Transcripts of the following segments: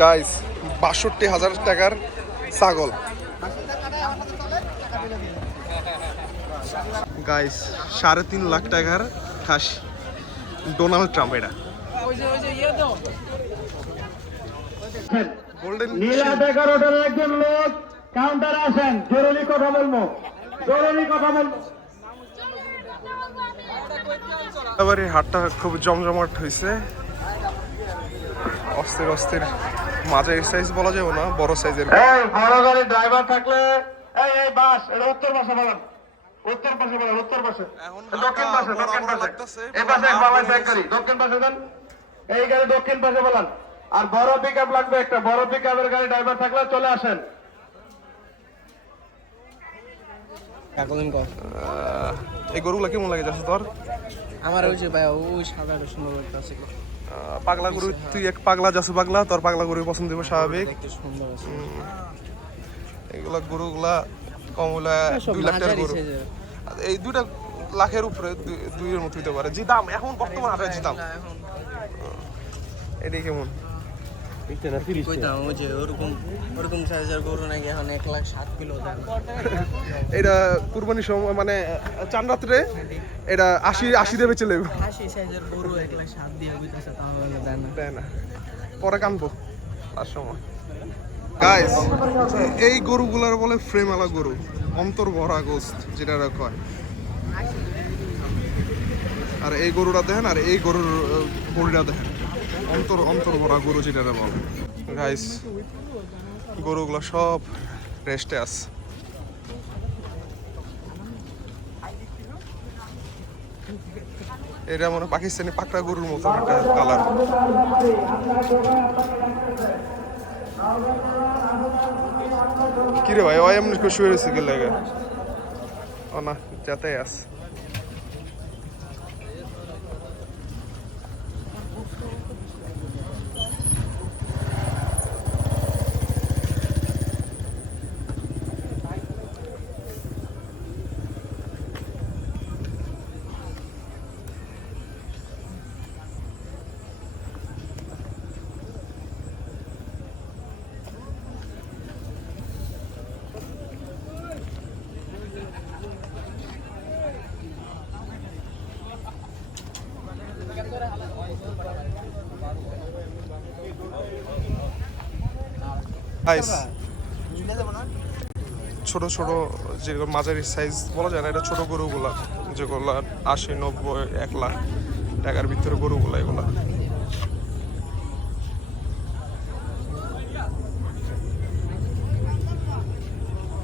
Guys ৬২,০০০ টাকার ছাগল। Guys ৩.৫ lakh টাকার খাসি। ডোনাল্ড ট্রাম্প এটা গোল্ডেন নীলা 11টার একজন লোক কাউন্টারে আসেন, জরুরি কথা বলবো, জরুরি কথা বলবো। এবারে হাটটা খুব জমজমাট হয়েছে, অস্থির অস্থির। মাঝে সাইজ বলা যাবে না, বড় সাইজের। এই বড় গাড়ির ড্রাইভার থাকলে এই বাস এটা উত্তর পাশে বলেন, উত্তর পাশে বলেন, উত্তর পাশে, দক্ষিণ পাশে, দক্ষিণ পাশে, এই পাশে এক বাংলাদেশ এক গাড়ি দক্ষিণ পাশে দেন, এই গাড়ি দক্ষিণ পাশে বলেন। আর বড় পিকআপ লাগবে, একটা বড় পিকআপের গাড়ি ড্রাইভার থাকলে চলে আসেন। এই গরুগুলা কেমন লাগে যাচ্ছে তোর? আমার ওই যে ভাই ওই সাদা সুন্দর একটা আছে, পাগলা গরু, তুই এক পাগলা যাচ্ছ, পাগলা তোর পাগলা গরু পছন্দ হবে স্বাভাবিক। দেখতে সুন্দর আছে। এগুলা গরুগুলা কম হলে 2 লাখ টাকার গরু। এই 2 লাখের উপরে, 2-এর মতো হইতে পারে। জি দাম এখন বর্তমান হাটে জি দাম। এটাই কেমন? কইতাম ওই যে ওরকম সাইজের গরু নাকি এখন 1,07 কিলো দাম। এটা কুরবানির সময় মানে চান রাত্রে এটা 80 দেবে চলে 80 সাইজের গরু 1,07 দিয়ে কইতাছে, তাহলে দেন না। দেয় না, পরে কানবো তার সময়। গাইস এই গরুগুলার বলে ফ্রেমালা গরু, অন্তর ভরা গোস্ত যেটা কয়। আর এই গরুটা দেখেন, আর এই গরুর বড়িটা দেখেন, অন্তর ভরা গরু যেটা বলে। গাইস গরুগুলো সব রেস্টে আছে। এটা মনে পাকিস্তানি পাকড়া গরুর মতো একটা কালার। কিরে ভাই ওই এমনি করে শুয়ে রয়েছে গেলে ও না যাতে আছে। ছোট ছোট যেগুলো মাঝারি সাইজ বলা যায় না, এটা ছোট গরুগুলা যেগুলো 80, 90, 1 লাখ টাকার ভিতরে গরুগুলা এগুলা।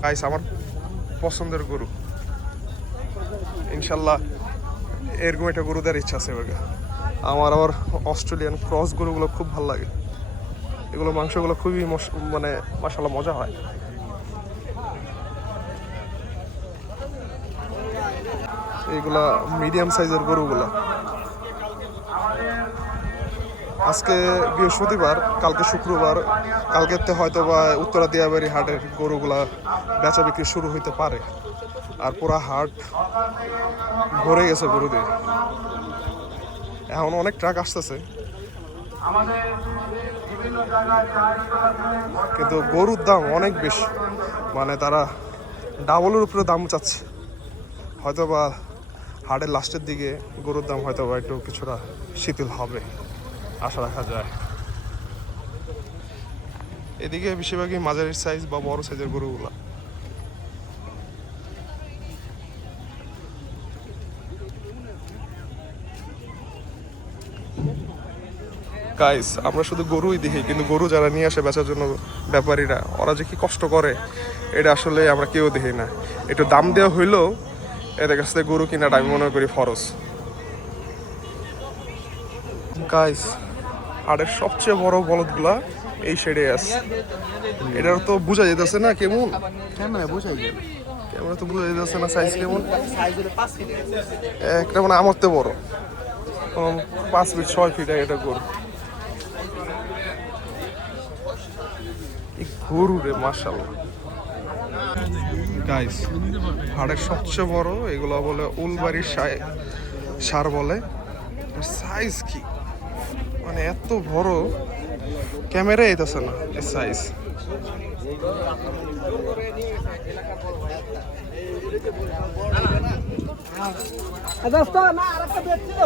গাইস আমার পছন্দের গরু, ইনশাল্লাহ এরকম একটা গরু দেওয়ার ইচ্ছা আছে এবার। আমার আবার অস্ট্রেলিয়ান ক্রস গরুগুলো খুব ভালো লাগে, এগুলো মাংসগুলো খুবই মানে মাশাআল্লাহ মজা হয়। এইগুলা মিডিয়াম সাইজের গরুগুলা। আজকে বৃহস্পতিবার, কালকে শুক্রবার, কালকেতে হয়তো বা উত্তরা দিয়াবাড়ি হাটের গরুগুলা বেচা বিক্রি শুরু হইতে পারে। আর পুরা হাট ভরে গেছে গরু দিয়ে, এখন অনেক ট্রাক আসতেছে, কিন্তু গরুর দাম অনেক বেশি, মানে তারা ডাবলের উপরে দাম চাচ্ছে। হয়তো বা হাটের লাস্টের দিকে গরুর দাম হয়তো বা একটু কিছুটা শিথিল হবে, আশা রাখা যায়। এদিকে বেশিরভাগই মাঝারি সাইজ বা বড় সাইজের গরুগুলা। গাইস আমরা শুধু গরুই দেখি, কিন্তু গরু যারা নিয়ে আসে বেচার জন্য ব্যাপারীরা, ওরা যে কি কষ্ট করে এটা আসলে আমরা কেউ দেখি না। একটু দাম দেওয়া হইলেও এদের কাছ থেকে গরু কিনাটা আমি মনে করি ফরজ। গাইস হাটের সবচেয়ে বড় বলদগুলা এই সাইডে আছে, এটার তো বোঝা যেতেছে না কেমন, ক্যামেরা বোঝাই যায়, ক্যামেরা তো বোঝা যেতেছে না সাইজ কেমন। একটা মানে আমারতে বড়, 5 ফিট 6 ফিট এটা গরু। গরু রে মাশাআল্লাহ। গাইস হাড়ের সবচেয়ে বড় এগুলো বলে উলবাড়ির সার বলে। সাইজ কি মানে এত বড়, ক্যামেরা এইতেছে না এই সাইজ। দোস্ত না আরেকটা বেচছিল